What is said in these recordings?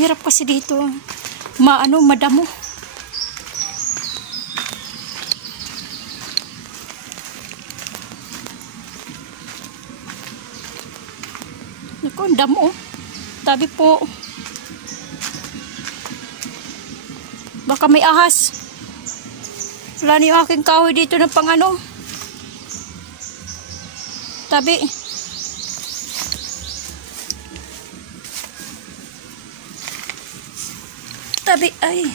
Hirap kasi dito. Madamo. Naku, ang damo. Tabi po. Baka may ahas. Wala na yung aking kahoy dito na pang ano. Tabi. Tabi, ay.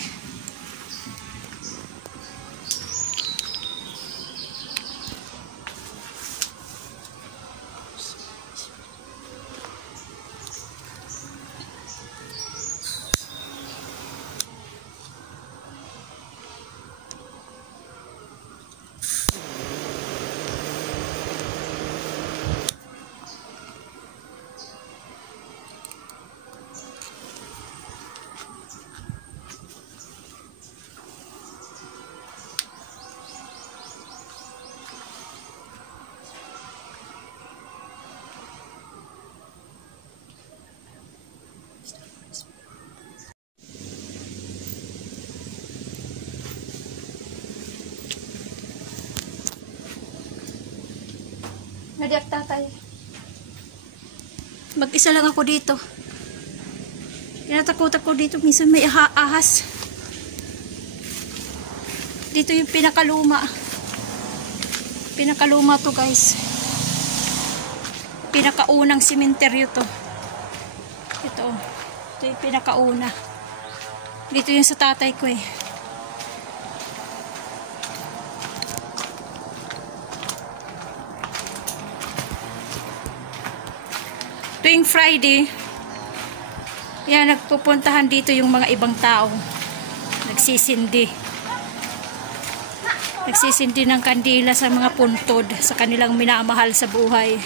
Nadiyak tatay. Mag-isa lang ako dito. Tinatakot ako dito. Minsan may ahas. Dito yung pinakaluma. Pinakaluma to guys. Pinakaunang simenteryo to. Ito. Ito yung pinakauna. Dito yung sa tatay ko eh. Tuwing Friday, yan, nagpupuntahan dito yung mga ibang tao. Nagsisindi. Nagsisindi ng kandila sa mga puntod, sa kanilang minamahal sa buhay.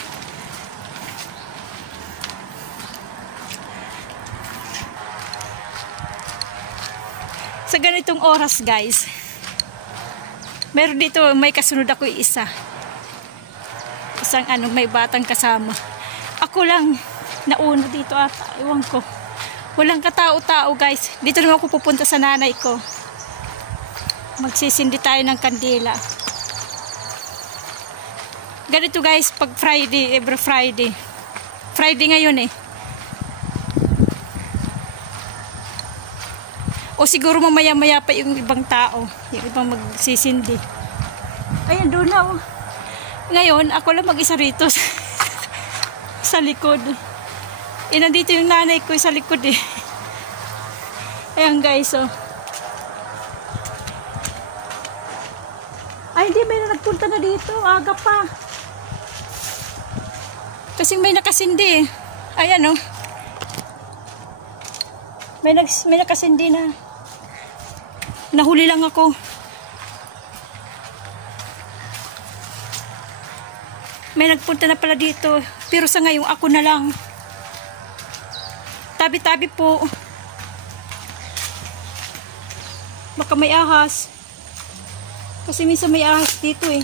Sa ganitong oras guys, meron dito, may kasunod ako isa. Isang may batang kasama. Ako lang nauna dito ata, ewan ko. Walang katao-tao guys. Dito naman ako pupunta sa nanay ko. Magsisindi tayo ng kandila. Ganito guys, pag Friday, every Friday. Friday ngayon eh. O siguro mamaya-maya pa yung ibang tao. Yung ibang magsisindi. Ayan, doon na oh. Ngayon, ako lang mag-isa rito. Sa likod. Nandito yung nanay ko sa likod eh. Ayan guys oh. Ay hindi, may nagpunta na dito. Aga pa. Kasi may nakasindi eh. Ayan oh. May nakasindi na. Nahuli lang ako. May nagpunta na pala dito. Pero sa ngayon ako na lang. Tabi-tabi po. Baka may ahas. Kasi minsan may ahas dito eh.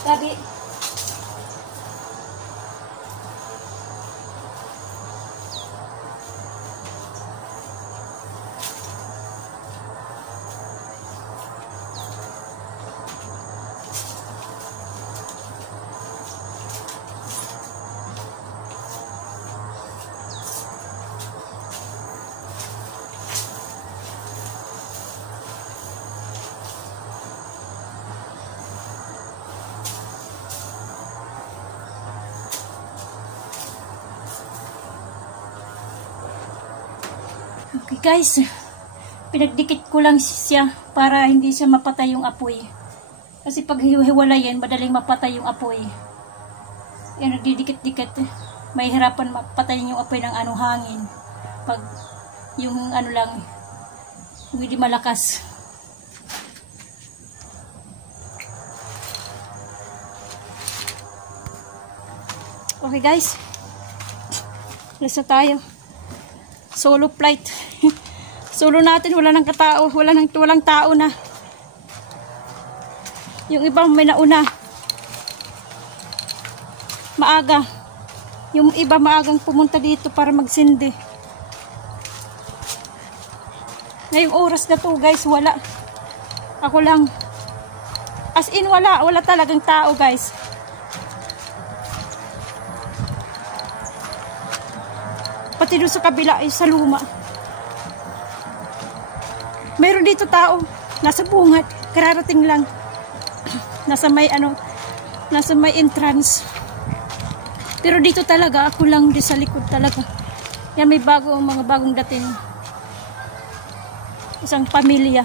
Gabi. Okay guys, pinagdikit ko lang siya para hindi siya mapatay yung apoy. Kasi pag hiwalayan, madaling mapatay yung apoy. Yan, nagdidikit-dikit. May hirapan mapatayin yung apoy ng hangin. Pag yung lang, yung hindi malakas. Okay guys, lasa tayo. Solo flight. Solo natin, wala nang katao, walang tao na. Yung ibang may nauna. Maaga. Yung iba maagang pumunta dito para magsindi. Ngayong oras na to guys, wala. Ako lang. As in wala talagang tao guys. Pati doon sa kabila ay sa luma. Meron dito tao. Nasa bungat. Kararating lang. Nasa may entrance. Pero dito talaga, ako lang di sa likod talaga. Yan, may mga bagong dating. Isang pamilya.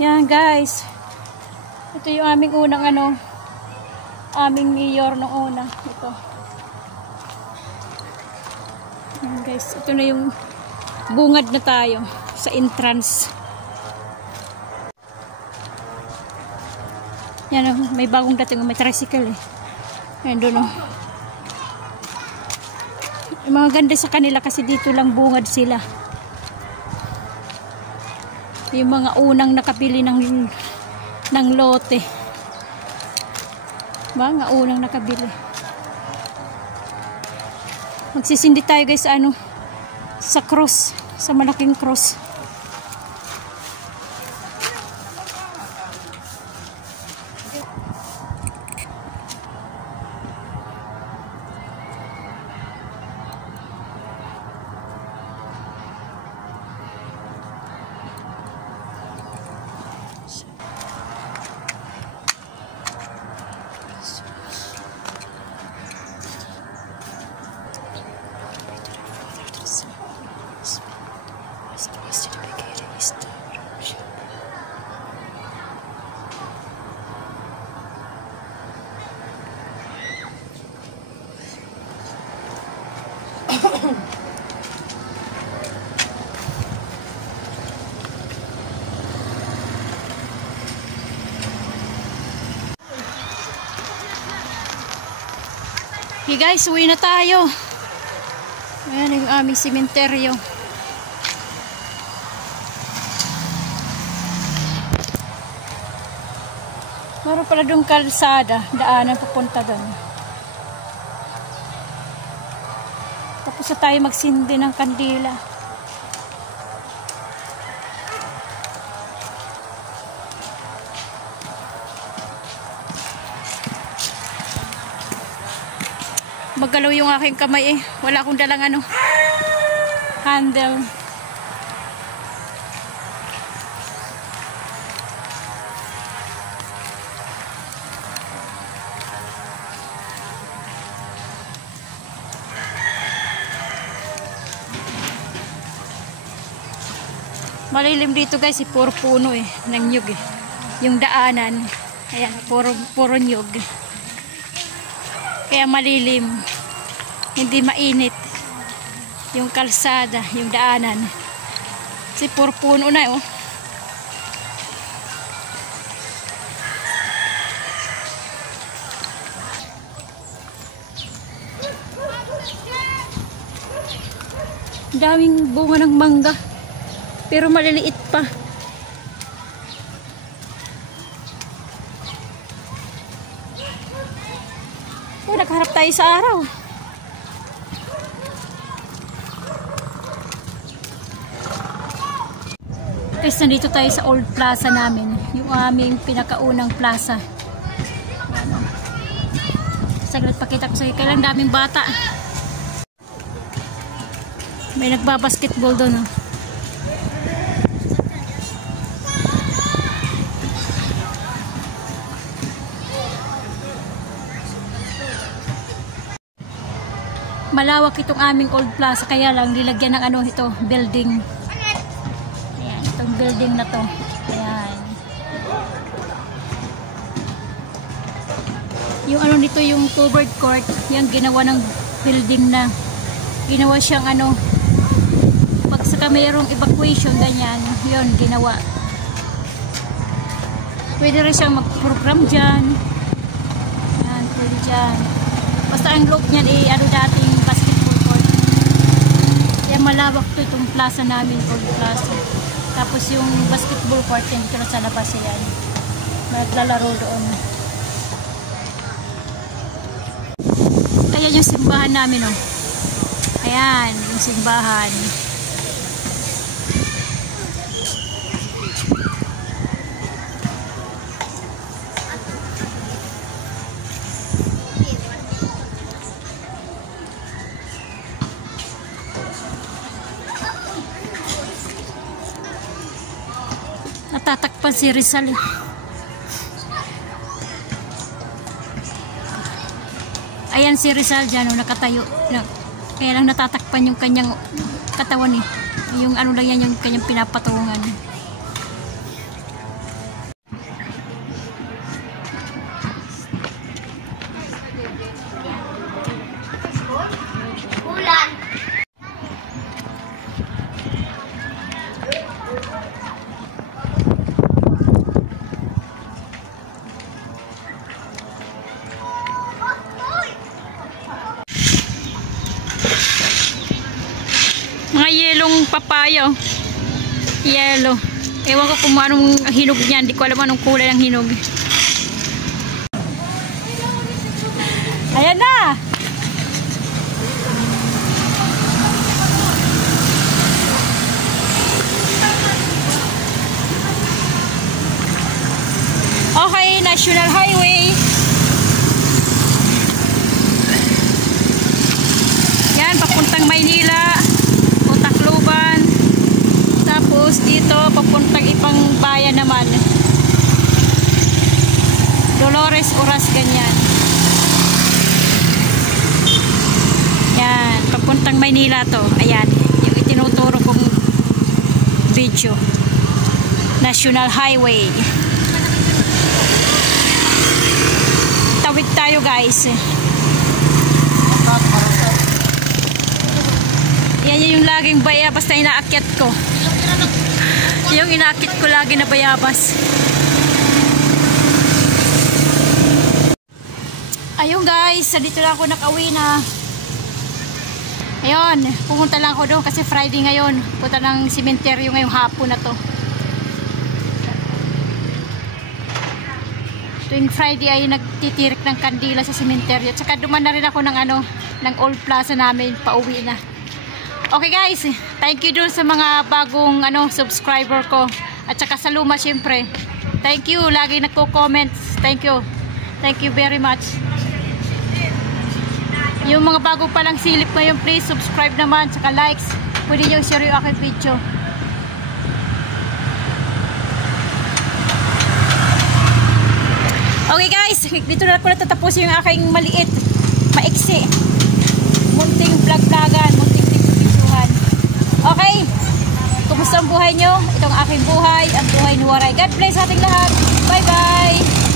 Yan guys. Ito yung aming unang aming mayor nung una. Ito. Ayan guys, ito na yung bungad na tayo sa entrance. Yan, may bagong dating, may tricycle eh. Ayan doon oh. Yung mga ganda sa kanila kasi dito lang bungad sila. Yung mga unang nakabili ng lote. Nga unang nakabili. Magsisindi tayo guys sa cross, sa malaking cross. Okay guys, uwi na tayo. Ayan yung aming simenteryo. Meron pala doon kalsada, daanan papunta doon. Tapos na tayo magsindi ng kandila. Magalaw yung aking kamay eh. Wala akong dalang handle. Malilim dito guys, puro puno eh, ng nyug eh. Yung daanan, ayan, puro nyug. Kaya malilim, hindi mainit yung kalsada, yung daanan. Kasi puro puno na oh. Daming bunga ng mangga, pero maliliit pa. nakaharap tayo sa araw. Guys, nandito tayo sa old plaza namin. Yung aming pinakaunang plaza. Saglit pakita ko sa'yo. Kailan daming bata. May nagbabasketball doon. Oh. Malawak itong aming old plaza. Kaya lang nilagyan ng ano ito, building. Ayan, itong building na to. Ayan. Yung ano nito, yung covered court, yan ginawa ng building na. Ginawa siyang ano, pag saka mayroong evacuation, ganyan, yun, ginawa. Pwede rin siyang mag-program dyan. Yan, pwede dyan. Basta ang loob niyan ano dating basketball court. Kaya malawak to itong plaza namin, old plaza. Tapos yung basketball court, yan dito sa labas yan. Maglalaro doon. Ayan yung simbahan namin, oh. Ayan, yung simbahan. Natatakpan si Rizal. Ayan si Rizal dyan, nakatayo. Kaya lang natatakpan yung kanyang katawan eh. Yung ano lang yan, yung kanyang pinapatungan. Ulan. Mga yelong papayo. Yellow. Ewan ko kung anong hinog niyan. Hindi ko alam anong kulay ng hinog. Ayan na! Okay, National Highway. Yan, papuntang Maynila. Tacloban. Tapos dito papuntang ibang bayan naman. Dolores, Oras, ganyan. Yan, papuntang Maynila to. Ayan, yung itinuturo kong video. National Highway. Tawid tayo, guys. Yan yung laging bayabas na inaakyat ko. Yung inaakyat ko lagi na bayabas. Ayun guys, dito lang ako nakauwi na. Ayun, pumunta lang ako doon kasi Friday ngayon. Punta ng sementeryo ngayong hapon na to. Tuwing Friday ay nagtitirik ng kandila sa sementeryo. Tsaka duman na rin ako ng old plaza namin, pauwi na. Okay guys, thank you dun sa mga bagong subscriber ko. At saka sa luma syempre. Thank you, lagi nagko-comment. Thank you. Thank you very much. Yung mga bago palang silip ngayon, please subscribe naman. Saka likes. Pwede nyo share yung aking video. Okay guys, dito na ako natatapos yung aking maliit, maiksi, munting vlog-vlogan, munting video-videohan. Okay, kumusta ang buhay nyo? Itong aking buhay, ang buhay ni Waray. God bless ating lahat. Bye-bye!